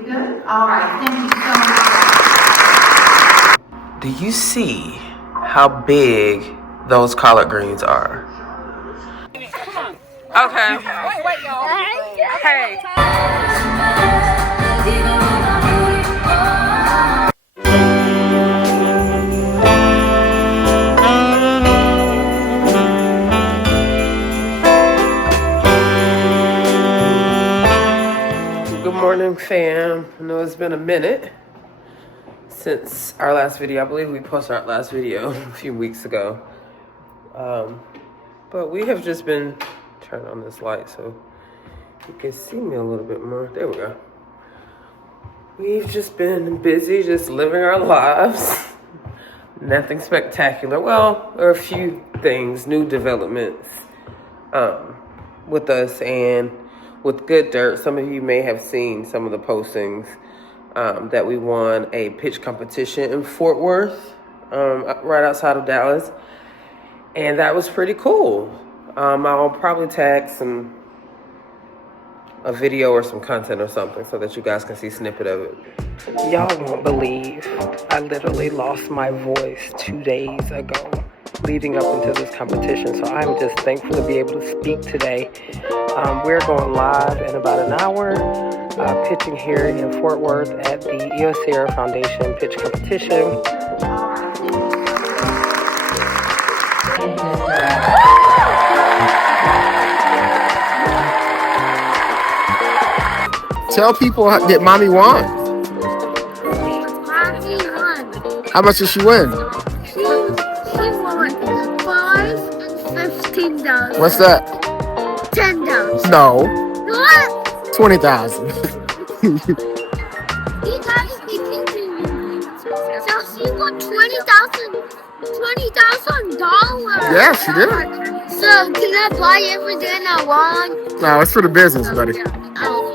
Good? All right, thank you so much. Do you see how big those collard greens are? Okay. Wait, y'all. Hey. Good morning, fam. I know it's been a minute since our last video. I believe we posted our last video a few weeks ago. But we have just been turning on this light so you can see me a little bit more. There we go. We've just been busy, just living our lives. Nothing spectacular. Well, there are a few things, new developments with us and with Good Dirt. Some of you may have seen some of the postings that we won a pitch competition in Fort Worth, right outside of Dallas. And that was pretty cool. I'll probably tag a video or some content or something so that you guys can see a snippet of it. Y'all won't believe I literally lost my voice 2 days ago leading up into this competition. So I'm just thankful to be able to speak today. We're going live in about an hour, pitching here in Fort Worth at the EO Sierra Foundation pitch competition. Tell people that mommy won. Mommy won. How much did she win? She won $5 and $15. What's that? $10. No. What? 20,000. You guys speaking to you. So she won $20,000. Yeah, she did. So can I buy everything I want? No, it's for the business, buddy. Oh.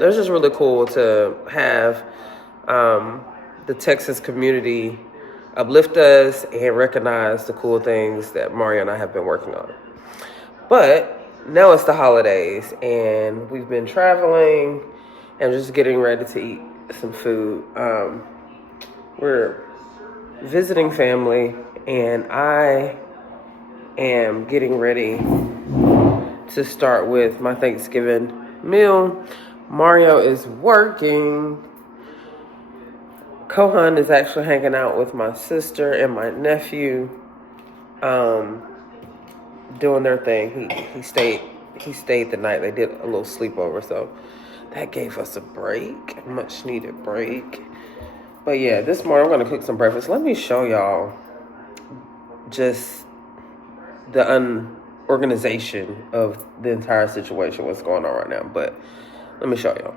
It's just really cool to have the Texas community uplift us and recognize the cool things that Mario and I have been working on. But now it's the holidays and we've been traveling and just getting ready to eat some food. We're visiting family and I am getting ready to start with my Thanksgiving meal. Mario is working. Kohan is actually hanging out with my sister and my nephew, doing their thing. He stayed the night. They did a little sleepover, so that gave us a break, a much needed break. But yeah, this morning I'm gonna cook some breakfast. Let me show y'all just the organization of the entire situation, what's going on right now. But let me show y'all.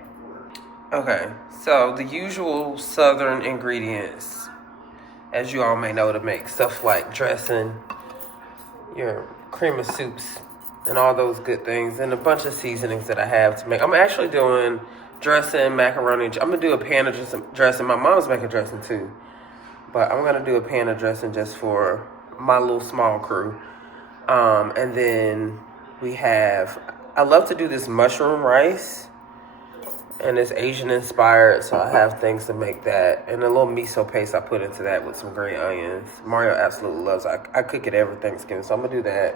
Okay, so the usual Southern ingredients, as you all may know, to make stuff like dressing, your cream of soups, and all those good things, and a bunch of seasonings that I have to make. I'm actually doing dressing, macaroni. I'm gonna do a pan of dressing. My mom's making dressing too, but I'm gonna do a pan of dressing just for my little small crew. And then we have, I love to do this mushroom rice, and it's Asian inspired, so I have things to make that, and a little miso paste I put into that with some green onions. Mario absolutely loves it. I cook it every Thanksgiving, so I'm gonna do that.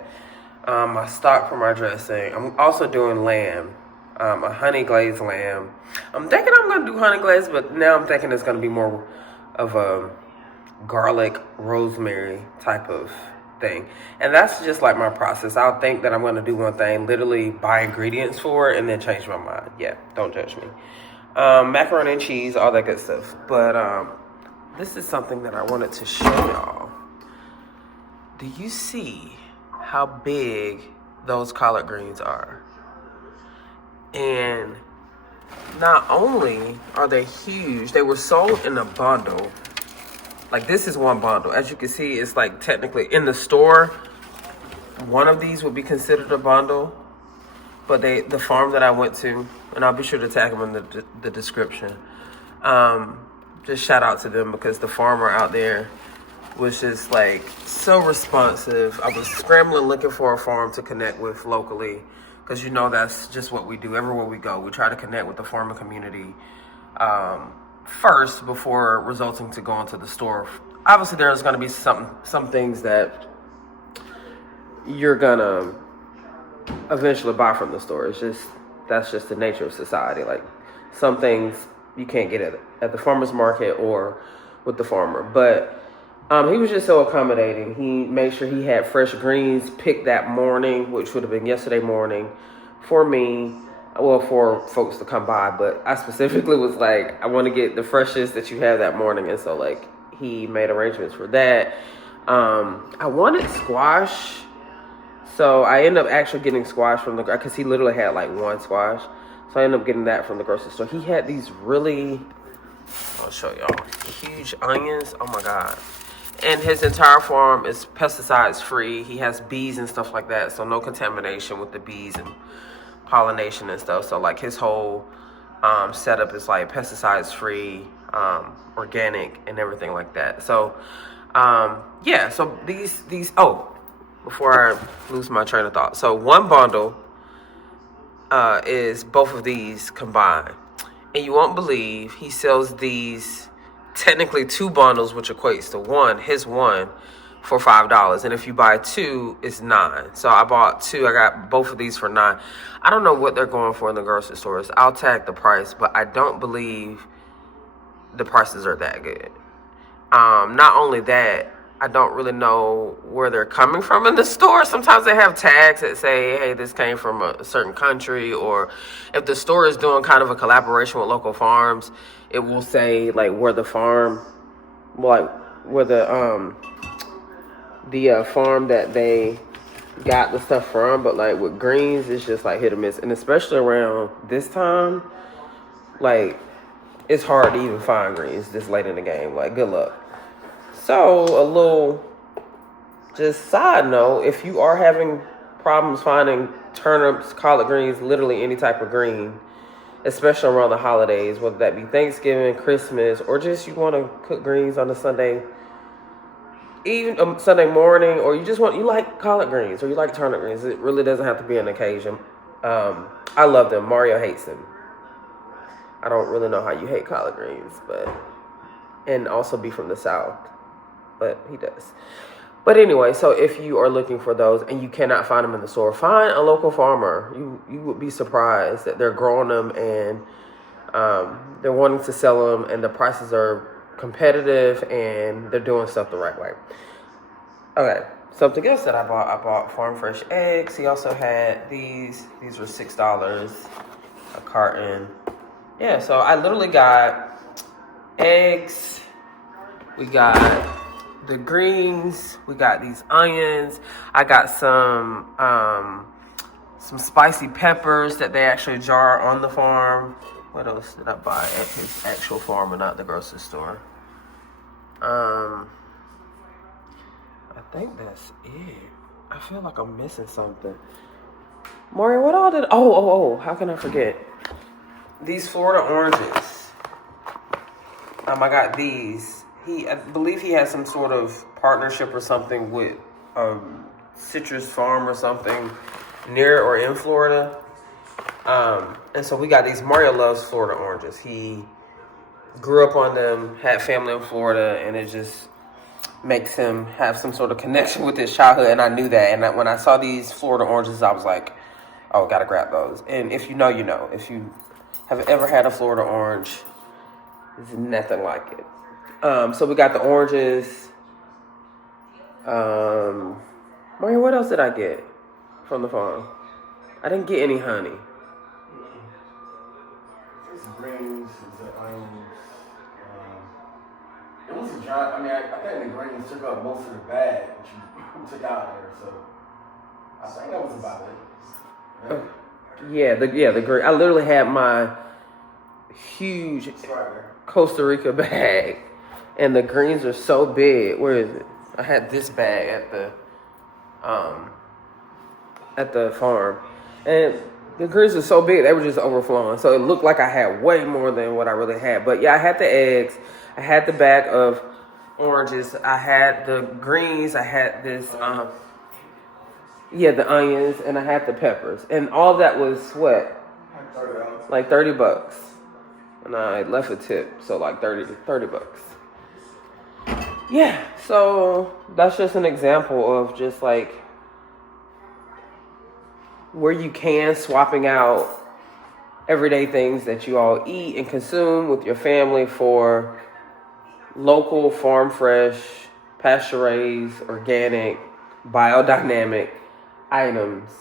My stock for my dressing, I'm also doing lamb, a honey glazed lamb. I'm thinking I'm gonna do honey glazed, but now I'm thinking it's gonna be more of a garlic rosemary type of thing. And that's just like my process. I'll think that I'm going to do one thing, literally buy ingredients for it, and then change my mind. Yeah, don't judge me. Macaroni and cheese, all that good stuff. But this is something that I wanted to show y'all. Do you see how big those collard greens are? And not only are they huge, they were sold in a bundle. Like, this is one bundle. As you can see, it's like technically in the store, one of these would be considered a bundle. But the farm that I went to, and I'll be sure to tag them in the description. Just shout out to them because the farmer out there was just like so responsive. I was scrambling looking for a farm to connect with locally because you know that's just what we do everywhere we go. We try to connect with the farming community first before resulting to going to the store. Obviously, there's going to be some things that you're gonna eventually buy from the store. That's just the nature of society. Like some things you can't get at the farmer's market or with the farmer. But he was just so accommodating. He made sure he had fresh greens picked that morning, which would have been yesterday morning, for me. Well, for folks to come by. But I specifically was like, I want to get the freshest that you have that morning. And so like he made arrangements for that. I wanted squash. So I ended up actually getting squash from because he literally had like one squash. So I ended up getting that from the grocery store. He had these really, I'll show y'all, huge onions. Oh my God. And his entire farm is pesticides free. He has bees and stuff like that. So no contamination with the bees and pollination and stuff. So like his whole setup is like pesticides free, organic and everything like that. So yeah, so these, before I lose my train of thought. So one bundle is both of these combined. And you won't believe he sells these, technically two bundles, which equates to his one for $5. And if you buy two, it's $9. So I bought two. I got both of these for $9. I don't know what they're going for in the grocery stores. I'll tag the price, but I don't believe the prices are that good. Not only that, I don't really know where they're coming from in the store. Sometimes they have tags that say, hey, this came from a certain country, or if the store is doing kind of a collaboration with local farms, it will say like where the farm, like where the farm that they got the stuff from. But like with greens, it's just like hit or miss. And especially around this time, like it's hard to even find greens this late in the game. Like good luck. So, a little just side note, if you are having problems finding turnips, collard greens, literally any type of green, especially around the holidays, whether that be Thanksgiving, Christmas, or just you want to cook greens on a Sunday, even a Sunday morning, or you like collard greens, or you like turnip greens, it really doesn't have to be an occasion. I love them. Mario hates them. I don't really know how you hate collard greens, and also be from the South. But he does. But anyway, so if you are looking for those and you cannot find them in the store, find a local farmer. You would be surprised that they're growing them and they're wanting to sell them, and the prices are competitive and they're doing stuff the right way. Okay, something else that I bought farm fresh eggs. He also had these were $6 a carton. Yeah, so I literally got eggs. We got the greens, we got these onions. I got some spicy peppers that they actually jar on the farm. What else did I buy at his actual farm and not the grocery store? I think that's it. I feel like I'm missing something. Mario, what all did... Oh, how can I forget? These Florida oranges. I got these. I believe he has some sort of partnership or something with citrus farm or something near or in Florida. And so we got these. Mario loves Florida oranges. He grew up on them, had family in Florida, and it just makes him have some sort of connection with his childhood. And I knew that. And when I saw these Florida oranges, I was like, oh, gotta grab those. And if you know, you know. If you have ever had a Florida orange, it's nothing like it. So we got the oranges. Mario, what else did I get from the farm? I didn't get any honey. It's greens, it's onions. It wasn't dry. I mean, I think the greens took up most of the bag that you took out there. So I think that was about it. Yeah, the green. I literally had my huge Costa Rica bag. And the greens are so big. Where is it? I had this bag at the farm. And the greens are so big, they were just overflowing. So it looked like I had way more than what I really had. But yeah, I had the eggs. I had the bag of oranges. I had the greens. I had this Yeah, the onions, and I had the peppers. And all that was what? Like $30. And I left a tip, so like 30 bucks. Yeah, so that's just an example of just like where you can swapping out everyday things that you all eat and consume with your family for local, farm fresh, pasture raised, organic, biodynamic items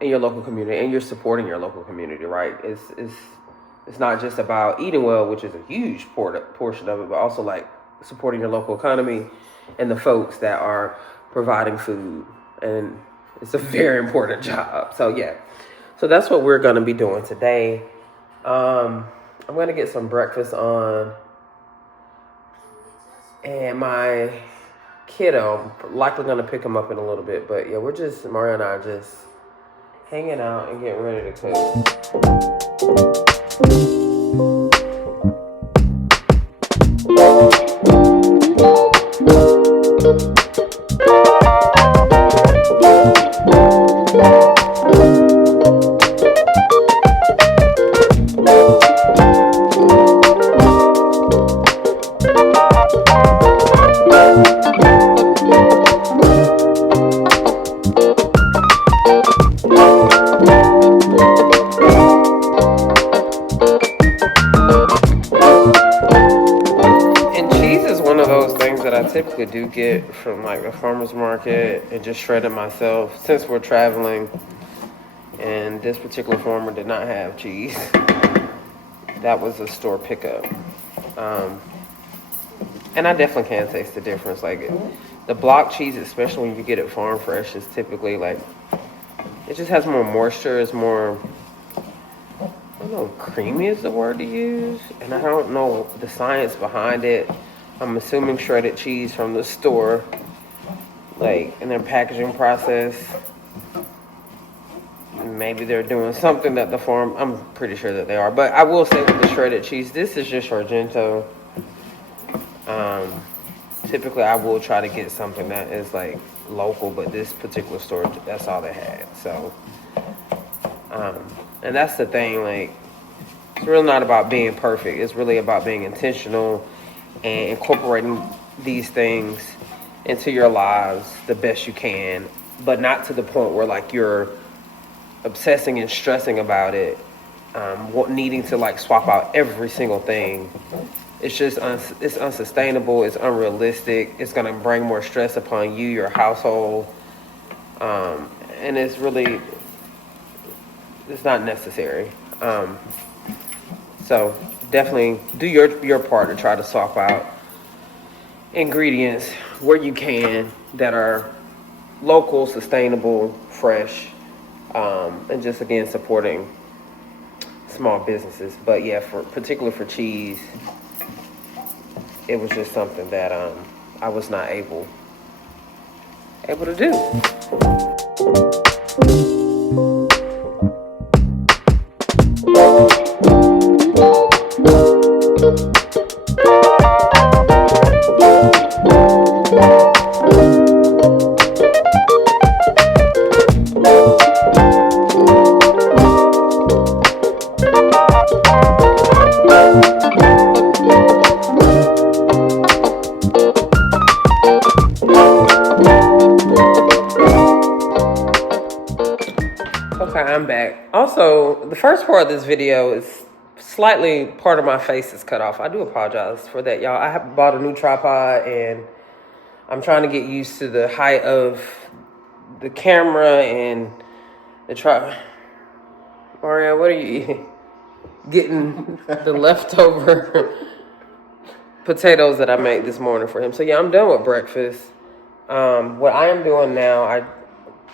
in your local community, and you're supporting your local community, right? It's not just about eating well, which is a huge portion of it, but also like supporting your local economy and the folks that are providing food, and it's a very important job. So yeah, so that's what we're gonna be doing today. I'm gonna get some breakfast on, and my kiddo, likely gonna pick him up in a little bit. But yeah, Mario and I are just hanging out and getting ready to typically do get from like the farmer's market and just shred it myself, since we're traveling and this particular farmer did not have cheese. That was a store pickup. And I definitely can taste the difference. Like the block cheese, especially when you get it farm fresh, is typically like, it just has more moisture. It's more, I don't know, creamy is the word to use. And I don't know the science behind it. I'm assuming shredded cheese from the store, like in their packaging process. Maybe they're doing something that the farm, I'm pretty sure that they are. But I will say with the shredded cheese, this is just Argento. Typically I will try to get something that is like local, but this particular store, that's all they had. So, and that's the thing, like, it's really not about being perfect. It's really about being intentional and incorporating these things into your lives the best you can, but not to the point where like you're obsessing and stressing about it, needing to like swap out every single thing. It's just it's unsustainable. It's unrealistic. It's gonna bring more stress upon you, your household, and it's not necessary. So definitely do your part to try to swap out ingredients where you can that are local, sustainable, fresh, and just again supporting small businesses. But yeah, particularly for cheese, it was just something that I was not able to do. Okay, I'm back. Also, the first part of this video is slightly, part of my face is cut off. I do apologize for that, y'all. I have bought a new tripod and I'm trying to get used to the height of the camera and the tripod. Mario, what are you eating? Getting the leftover potatoes that I made this morning for him. So yeah, I'm done with breakfast. What I am doing now,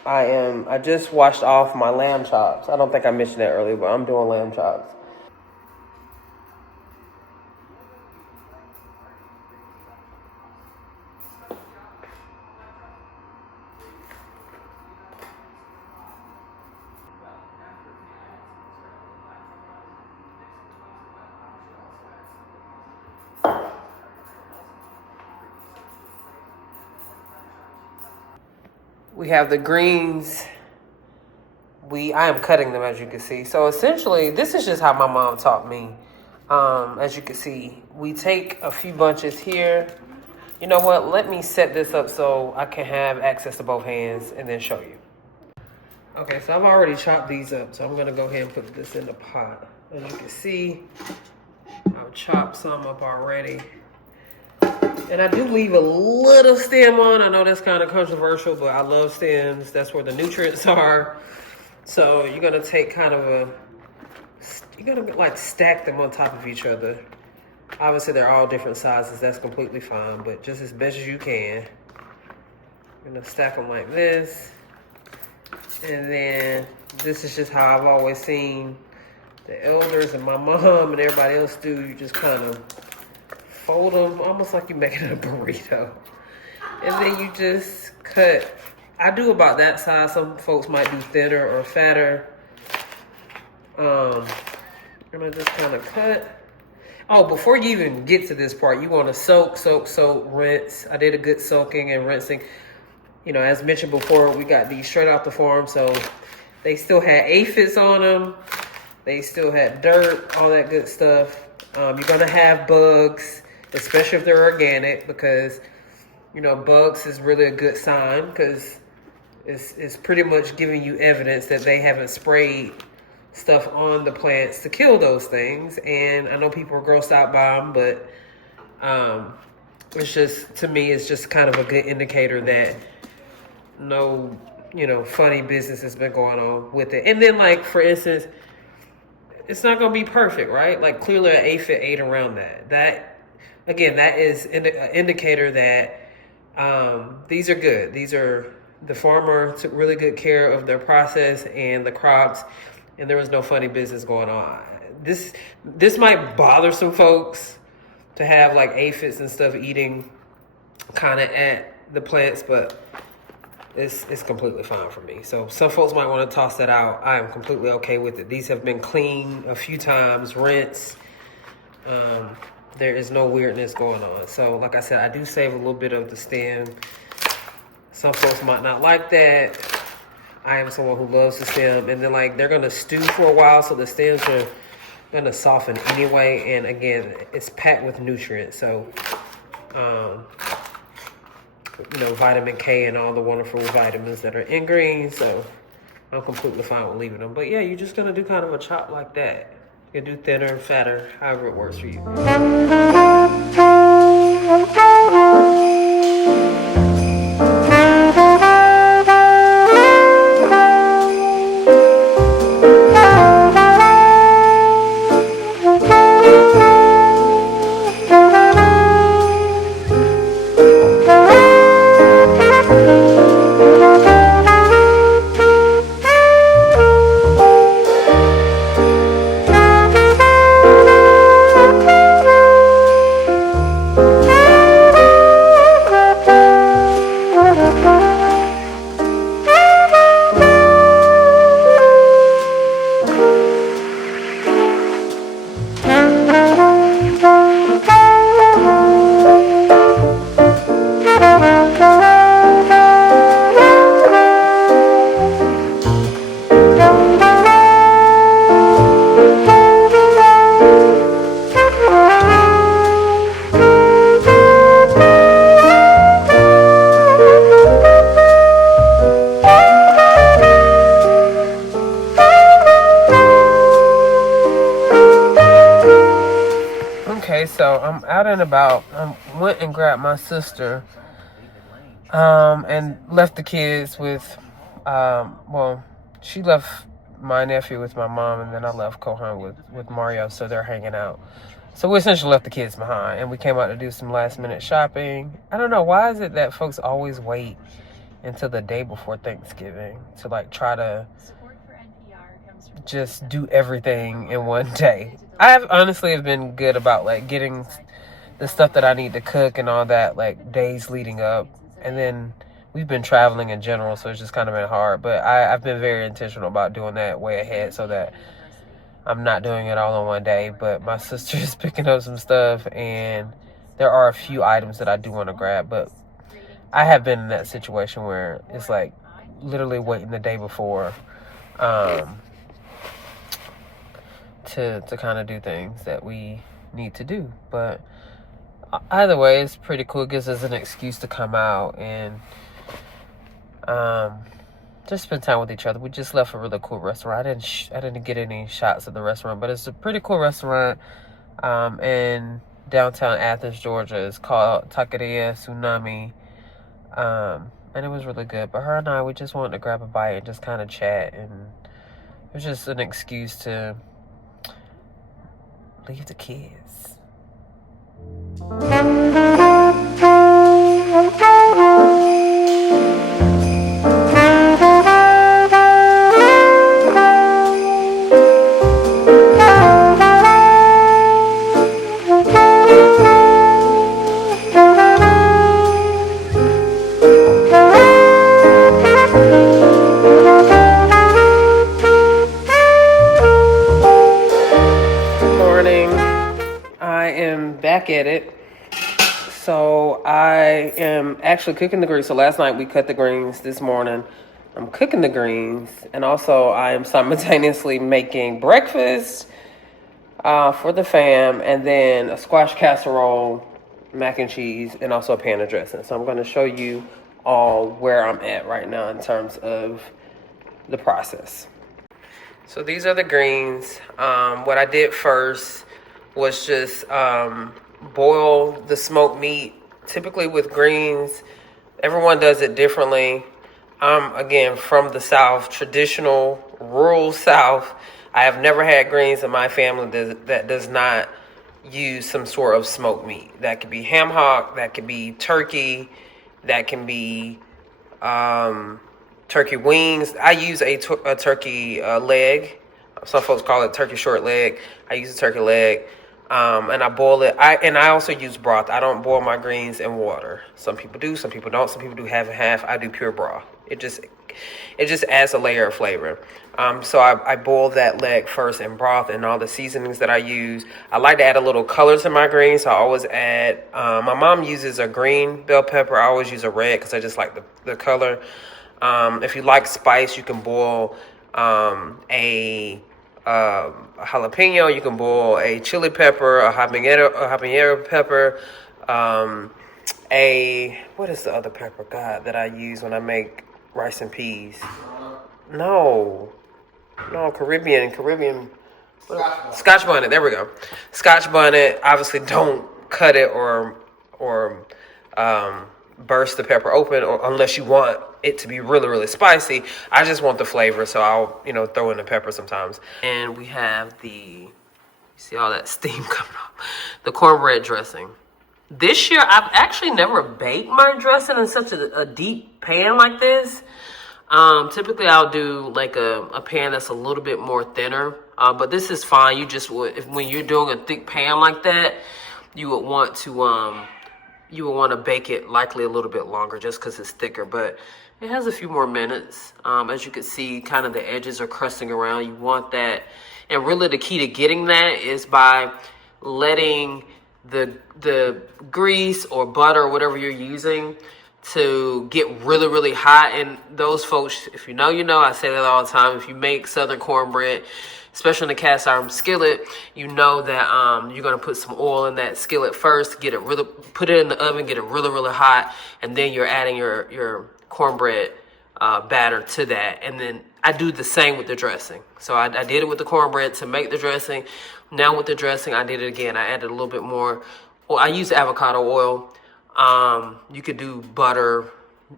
I just washed off my lamb chops. I don't think I mentioned that earlier, but I'm doing lamb chops. We have the greens. I am cutting them, as you can see. So essentially, this is just how my mom taught me. As you can see, we take a few bunches here. You know what? Let me set this up so I can have access to both hands and then show you. Okay, so I've already chopped these up, so I'm gonna go ahead and put this in the pot. As you can see, I've chopped some up already. And I do leave a little stem on. I know that's kind of controversial, but I love stems. That's where the nutrients are. So you're gonna take you're gonna like stack them on top of each other. Obviously they're all different sizes, that's completely fine, but just as best as you can. You're gonna stack them like this. And then this is just how I've always seen the elders and my mom and everybody else do. You just kind of fold them almost like you're making a burrito. And then you just cut. I do about that size. Some folks might do thinner or fatter. I'm gonna just kind of cut. Oh, before you even get to this part, you want to soak, rinse. I did a good soaking and rinsing. You know, as mentioned before, we got these straight out the farm, so they still had aphids on them. They still had dirt, all that good stuff. You're gonna have bugs, especially if they're organic, because you know bugs is really a good sign because it's pretty much giving you evidence that they haven't sprayed stuff on the plants to kill those things. And I know people are grossed out by them, but it's just, to me, it's just kind of a good indicator that no, you know, funny business has been going on with it. And then, like, for instance, it's not going to be perfect, right? Like, clearly an aphid ate around that. That, again, that is an indicator that these are good. These are, the farmer took really good care of their process and the crops, and there was no funny business going on. This might bother some folks to have like aphids and stuff eating kind of at the plants, but it's completely fine for me. So some folks might want to toss that out. I am completely okay with it. These have been cleaned a few times, rinsed. There is no weirdness going on. So like I said, I do save a little bit of the stem. Some folks might not like that. I am someone who loves the stem. And then like they're going to stew for a while, so the stems are going to soften anyway. And again, it's packed with nutrients. So, you know, vitamin K and all the wonderful vitamins that are in greens. So I'm completely fine with leaving them. But yeah, you're just going to do kind of a chop like that. You can do thinner, fatter, however it works for you. So I'm out and about. I went and grabbed my sister and left the kids with, well, she left my nephew with my mom, and then I left Kohan with Mario, so they're hanging out. So we essentially left the kids behind, and we came out to do some last minute shopping. I don't know, why is it that folks always wait until the day before Thanksgiving to like try to just do everything in one day? I have honestly have been good about like getting the stuff that I need to cook and all that like days leading up, and then we've been traveling in general, so it's just kind of been hard. But I've been very intentional about doing that way ahead so that I'm not doing it all in one day. But my sister is picking up some stuff, and there are a few items that I do want to grab, but I have been in that situation where it's like literally waiting the day before to kind of do things that we need to do. But either way, it's pretty cool. It gives us an excuse to come out and just spend time with each other. We just left a really cool restaurant. I didn't get any shots of the restaurant, but it's a pretty cool restaurant in downtown Athens, Georgia. It's called Taqueria Tsunami. And it was really good. But her and I, we just wanted to grab a bite and just kind of chat. And it was just an excuse to leave the kids. Back at it. So I am actually cooking the greens. So last night we cut the greens. This morning I'm cooking the greens, and also I am simultaneously making breakfast for the fam, and then a squash casserole, mac and cheese, and also a pan of dressing. So I'm going to show you all where I'm at right now in terms of the process. So these are the greens. What I did first was just boil the smoked meat. Typically with greens, everyone does it differently. I'm, again, from the South, traditional, rural South. I have never had greens in my family that does not use some sort of smoked meat. That could be ham hock, that could be turkey, that can be turkey wings. I use a turkey leg. Some folks call it turkey short leg. I use a turkey leg. And I boil it. I also use broth. I don't boil my greens in water. Some people do, some people don't. Some people do half and half. I do pure broth. It just adds a layer of flavor. So I boil that leg first in broth and all the seasonings that I use. I like to add a little color to my greens, so I always add. My mom uses a green bell pepper. I always use a red because I just like the color. If you like spice, you can boil a jalapeno. You can boil a chili pepper, a habanero pepper, what is the other pepper, God, that I use when I make rice and peas? No, Caribbean. Scotch bonnet. There we go. Scotch bonnet. Obviously, don't cut it or burst the pepper open, or unless you want it to be really, really spicy. I just want the flavor, so I'll throw in the pepper sometimes. And we have you see all that steam coming off, the cornbread dressing. This year, I've actually never baked my dressing in such a deep pan like this. Typically, I'll do like a pan that's a little bit more thinner, but this is fine. You just when you're doing a thick pan like that, you would want to bake it likely a little bit longer just because it's thicker, but it has a few more minutes. As you can see, kind of the edges are crusting around. You want that. And really the key to getting that is by letting the grease or butter or whatever you're using to get really, really hot. And those folks, if you know, I say that all the time. If you make Southern cornbread, especially in the cast iron skillet, you know that you're going to put some oil in that skillet first, put it in the oven, get it really, really hot, and then you're adding your cornbread batter to that. And then I do the same with the dressing. So I did it with the cornbread to make the dressing. Now with the dressing, I did it again. I added a little bit more. Well, I use avocado oil. You could do butter.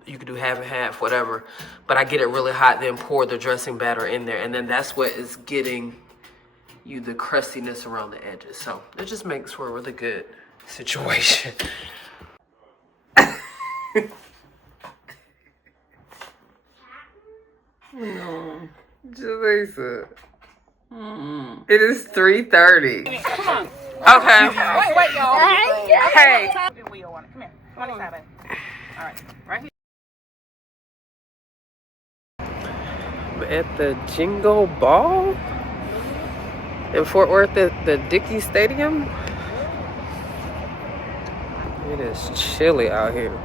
You could do half and half, whatever. But I get it really hot, then pour the dressing batter in there. And then that's what is getting you the crustiness around the edges. So it just makes for a really good situation. No, Jalisa. It is 3:30. Come on. Okay. Wait, y'all. Hey. Come here. Come on inside, baby. All right. Right here. At the Jingle Ball in Fort Worth at the Dickey Stadium. It is chilly out here.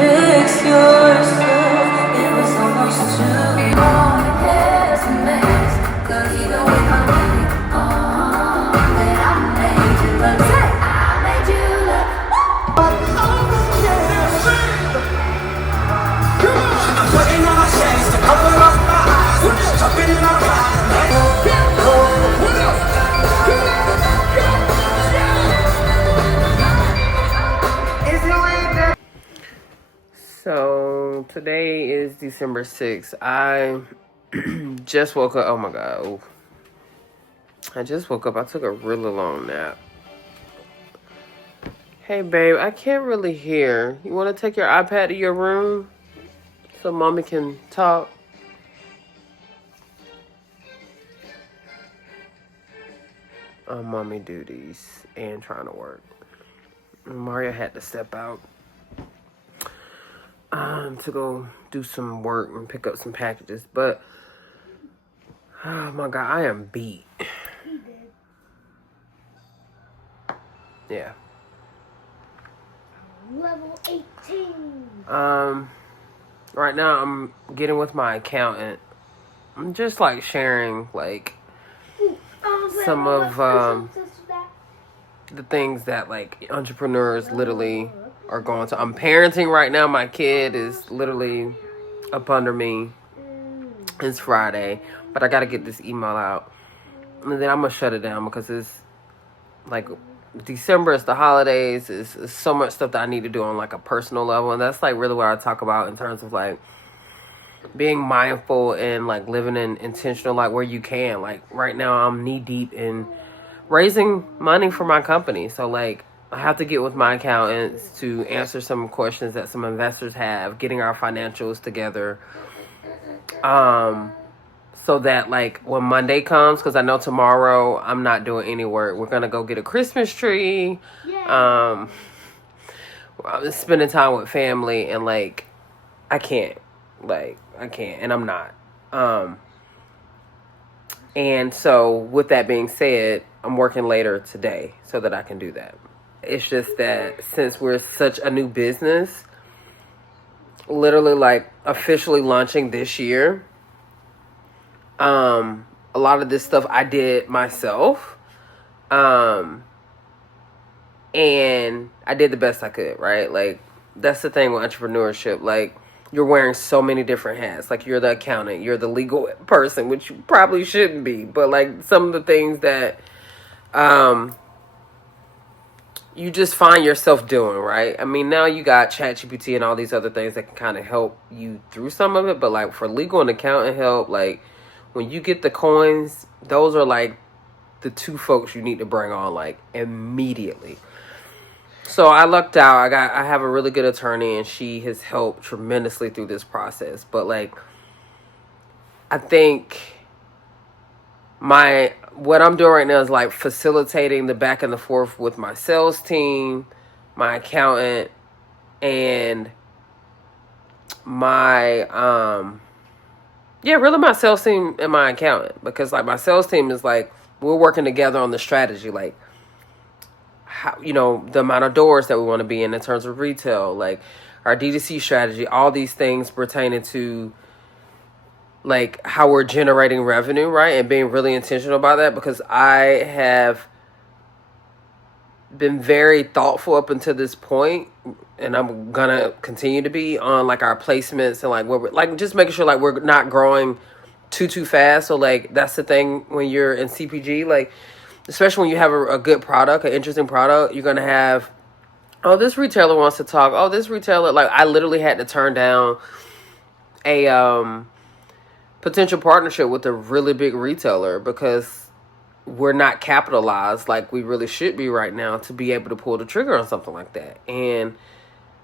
Fix yourself, it was almost too long. There's a mess, 'cause even with my money, that I made you look, I made you look. I'm putting on my shades to cover up my eyes. I'm just jumping in my ride. So today is December 6th. I just woke up. Oh my God. Oof. I just woke up. I took a really long nap. Hey, babe, I can't really hear. You want to take your iPad to your room so mommy can talk? On mommy duties and trying to work. Mario had to step out to go do some work and pick up some packages. But, oh my God, I am beat. Yeah. Level 18. Right now I'm getting with my accountant. I'm just like sharing like some of the things that like entrepreneurs literally are going to. I'm parenting right now. My kid is literally up under me. It's Friday, but I got to get this email out. And then I'm going to shut it down because it's like December is the holidays. It's so much stuff that I need to do on like a personal level. And that's like really what I talk about in terms of like being mindful and like living in intentional, like where you can. Like right now I'm knee deep in raising money for my company. So like I have to get with my accountants to answer some questions that some investors have, getting our financials together. So that like when Monday comes, because I know tomorrow I'm not doing any work. We're gonna go get a Christmas tree. I'm spending time with family and like I can't. And I'm not. And so with that being said, I'm working later today so that I can do that. It's just that since we're such a new business, literally like officially launching this year, a lot of this stuff I did myself. And I did the best I could, right? Like that's the thing with entrepreneurship. Like you're wearing so many different hats. Like you're the accountant, you're the legal person, which you probably shouldn't be. But like some of the things that you just find yourself doing, right? I mean, now you got ChatGPT and all these other things that can kind of help you through some of it. But like for legal and accountant help, like when you get the coins, those are like the two folks you need to bring on like immediately. So I lucked out. I have a really good attorney and she has helped tremendously through this process. But like, I think what I'm doing right now is like facilitating the back and the forth with my sales team, my accountant, and my, really my sales team and my accountant. Because like my sales team is like, we're working together on the strategy. Like, how, the amount of doors that we want to be in terms of retail, like our D2C strategy, all these things pertaining to like how we're generating revenue, right? And being really intentional about that, because I have been very thoughtful up until this point, and I'm gonna continue to be on like our placements and like what we're like just making sure like we're not growing too fast. So like that's the thing when you're in CPG, like especially when you have a good product, an interesting product, you're going to have, oh, this retailer wants to talk. Oh, this retailer, like I literally had to turn down a potential partnership with a really big retailer because we're not capitalized like we really should be right now to be able to pull the trigger on something like that. And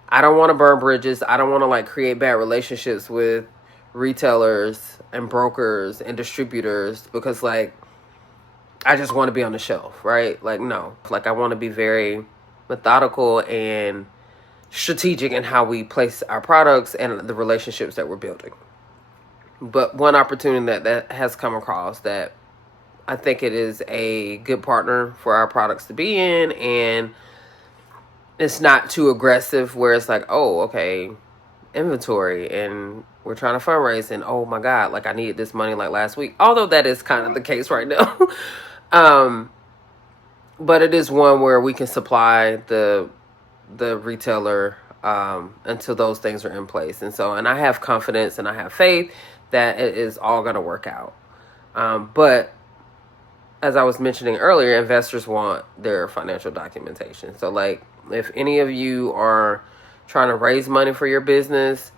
I don't want to burn bridges. I don't want to like create bad relationships with retailers and brokers and distributors because like, I just want to be on the shelf, right? Like, no. Like, I want to be very methodical and strategic in how we place our products and the relationships that we're building. But one opportunity that has come across that I think it is a good partner for our products to be in, and it's not too aggressive where it's like, oh, okay, inventory and we're trying to fundraise and oh my God, like I needed this money like last week. Although that is kind of the case right now. But it is one where we can supply the retailer until those things are in place. And I have confidence and I have faith that it is all going to work out. But as I was mentioning earlier, investors want their financial documentation. So like if any of you are trying to raise money for your business,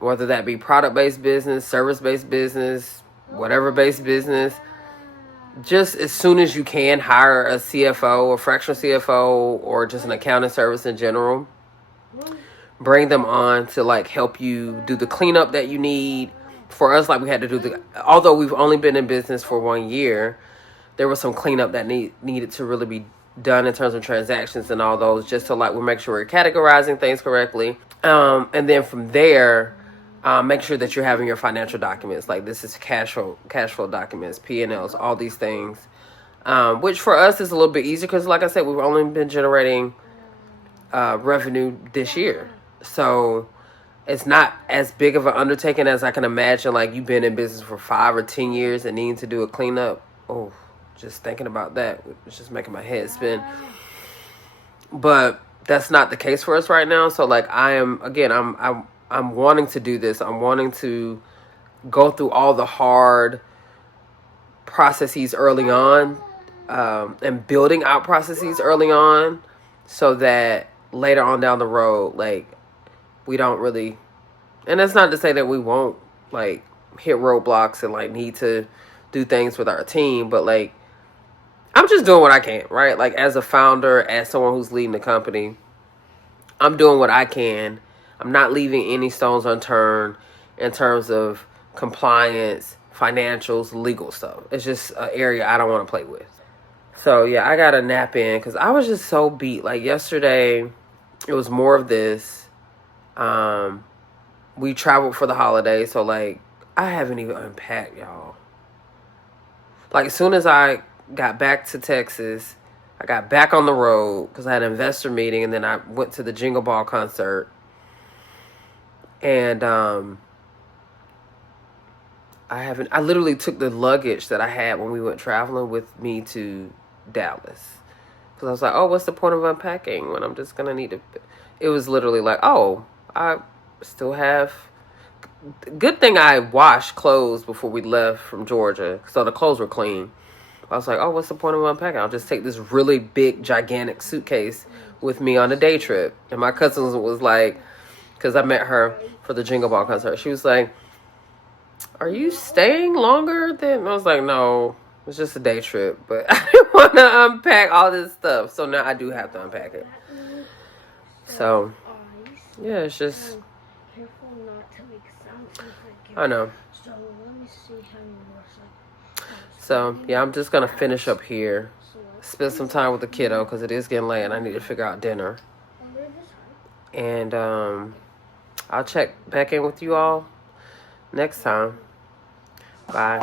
whether that be product-based business, service-based business, whatever-based business, just as soon as you can, hire a CFO, a fractional CFO, or just an accounting service in general. Bring them on to like help you do the cleanup that you need. For us, like we had to do although we've only been in business for 1 year, there was some cleanup that needed to really be done in terms of transactions and all those, just to like we'll make sure we're categorizing things correctly. And then from there, make sure that you're having your financial documents. Like this is cash flow documents, P&Ls, all these things. Which for us is a little bit easier because, like I said, we've only been generating revenue this year. So it's not as big of an undertaking as I can imagine. Like you've been in business for 5 or 10 years and needing to do a cleanup. Oh, just thinking about that, it's just making my head spin. But that's not the case for us right now. So like I'm wanting to do this. I'm wanting to go through all the hard processes early on, and building out processes early on so that later on down the road, like we don't really, and that's not to say that we won't like hit roadblocks and like need to do things with our team, but like I'm just doing what I can, right? Like as a founder, as someone who's leading the company, I'm doing what I can. I'm not leaving any stones unturned in terms of compliance, financials, legal stuff. It's just an area I don't want to play with. So yeah, I got to nap in because I was just so beat. Like yesterday, it was more of this. We traveled for the holiday, so like I haven't even unpacked, y'all. Like as soon as I got back to Texas, I got back on the road because I had an investor meeting, and then I went to the Jingle Ball concert. And I literally took the luggage that I had when we went traveling with me to Dallas. Because I was like, oh, what's the point of unpacking when I'm just going to need to... It was literally like, oh, I still have... Good thing I washed clothes before we left from Georgia. So the clothes were clean. I was like, oh, what's the point of unpacking? I'll just take this really big, gigantic suitcase with me on a day trip. And my cousin was like, because I met her for the Jingle Ball concert. She was like, are you staying longer than... I was like, no, it's just a day trip. But I didn't want to unpack all this stuff. So now I do have to unpack it. So, yeah, it's just... I know. So, yeah, I'm just going to finish up here. Spend some time with the kiddo because it is getting late and I need to figure out dinner. And I'll check back in with you all next time. Bye.